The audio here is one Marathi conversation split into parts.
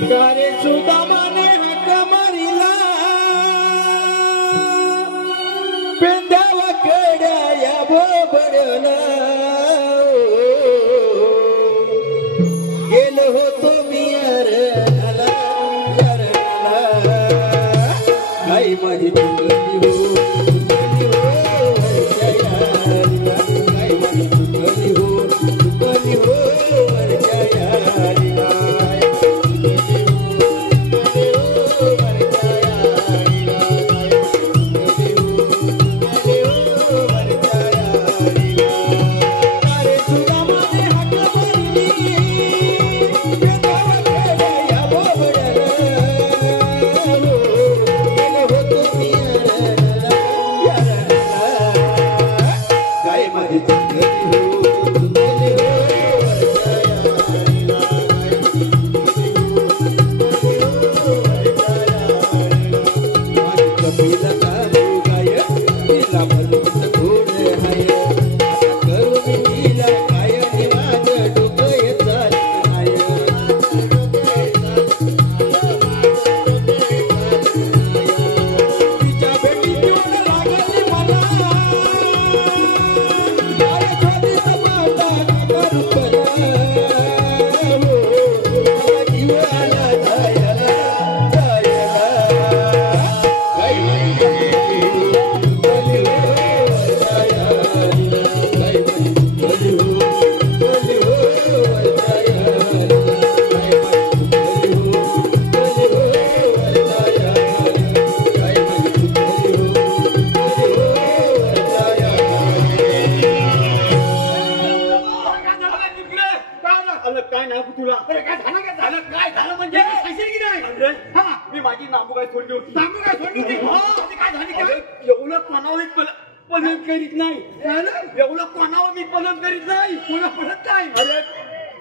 कारे सुदामाने हाक मारिला पेंड्यावा कड्या या बोबडला गेलो होतो मी अरला आई माझी चुकली हो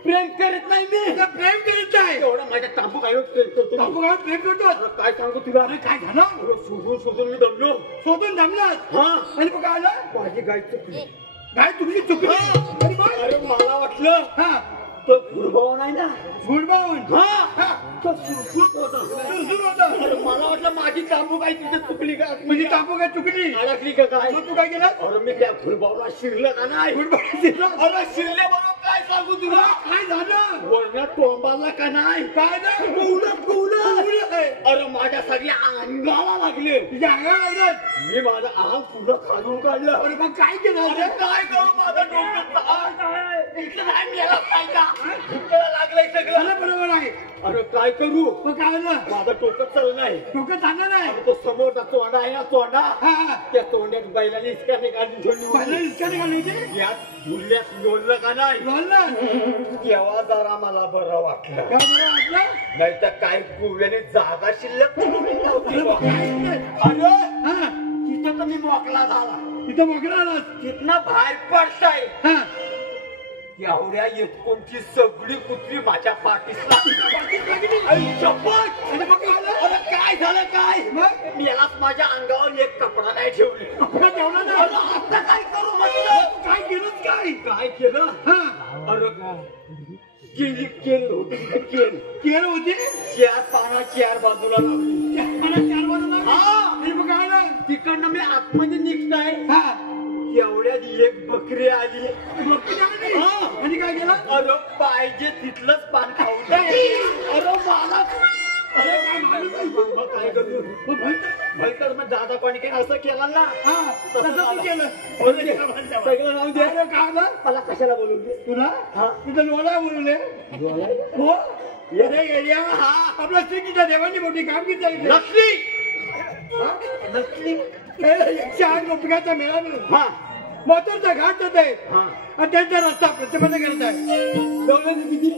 प्रेम करीत नाही मी प्रेम करीत नाही एवढा माझ्या टापू काय प्रेम करतो काय सांगू तुला अरे काय झालं शोधून मी दमलो शोधून दमलास हा आणि मग काय आलं माझी गाय तुमची चुकली अरे मला वाटलं हा तो फुलभाव नाही ना फुलभाव हा तो सुरसुर होता अरे मला वाटलं माझी टापू काय तिथे चुकली का म्हणजे टापू काय चुकली अडकली का काय मग तू काय केलं अरे मी त्या फुलभावला शिरलं का नाही अरे शिरल्याबरोबर काय सांगू तुला काय झालं वरनं टोंबाला का नाही काय ना अरे माझ्या सगळ्या अंगाला लागले तुझ्या अंगाला लागलं मी माझं अंग पुढं खालून काढलं अरे मग काय केलं अरे काय करू माझं डोकं इथं नाही मेला पाहिजे लागलंय सगळं बरोबर आहे अरे काय करू मग काय झालं माझं डोकं चाललं नाही डोकं चाललं नाही तो समोरचा तोंडा आहे ना तोंडा त्या तोंड्यात बैलाने इतक्या निघाली ठेवली इतक्या निघाली यात झुल्यात लोळलं का नाही लोळलं तेव्हा जरा मला बरं वाटलं नाही तर काय पूर्वेने जागा शिल्लक अरे तिथं तर मी मोकळा झाला तिथं मोकळा झाला तिथनं बाहेर पडताय एवढ्या कोणची सगळी कुत्री माझ्या पाठीसला काय झालं काय मी यालाच माझ्या अंगावर एक कपडा नाही ठेवले आता काय करू म्हटलं काय केलं काय केलं अरे केल होती चार पाना चार बाजूला लावली हा तिकडनं मी आतमध्ये निघताय एवढ्यात एक बकरी आली आणि काय केलं अरे पाहिजे तिथलंच पान खाऊन अरे मला काय करू भलतर मग दादा पाणी काही असं केलं ना मला कशाला बोलून तुला तुझं लोला बोलवले हो एरिया हा आपला श्रीकीच्या देवानी मोठी कामगिरी नसली 108 रुपयाचा मेळा हा मोतरचा घाट जात आहे आणि त्यांचा रस्ता प्रतिबंध करत आहे गवलनी किती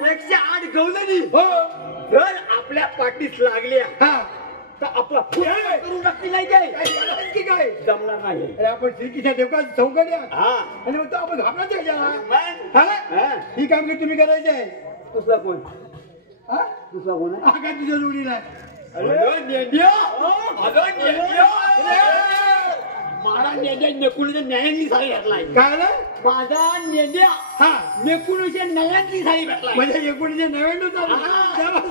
108 गवलनी हो जर आपल्या पाठीस लागल्या हा तर आपला करून नक्की नाही काय जमणार नाही अरे आपण श्रीकीच्या देवका चौकड्या हा आणि मग तो आपण घाबरायचं ही कामगिरी तुम्ही करायची आहे दुसरा कोण आहे काय तुझ्या जोडीला माझा नेद्या नेकुणीच्या न्यायांनी साडी घातलाय. काय आलं? माझा नेद्या हा नेकुणीच्या नव्यांनी साडी घातलाय. म्हणजे 1999 चालू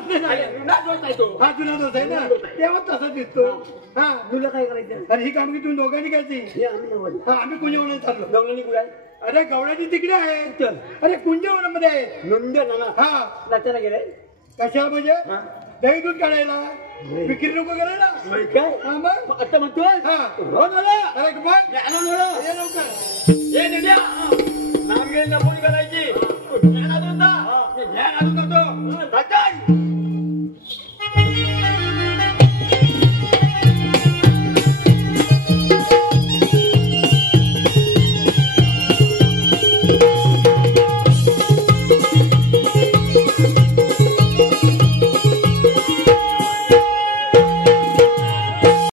जुना दोस्त आहे तो. हा जुना दोस्त आहे ना तेव्हा तसा दिसतो. हा तुला काय करायचं? आणि ही कामगिरी तुम्ही दोघांनी करायची. हे आम्ही नवल. हा आम्ही कुंजवनात चाललो. नवलनी कुठे आहे? अरे गवळ्याची तिकडे आहे. अरे कुंजवनामध्ये आहे. नंद नाना. हा नाचायला गेले. कशा म्हणजे दही दूध काढायला विक्री नको करायला. काय? हा मग आता म्हणतोय हा हो नाना. अरे बघ आलो नाना. ये लवकर. ये नेद्या. नाम घेऊन नकोनी करायची.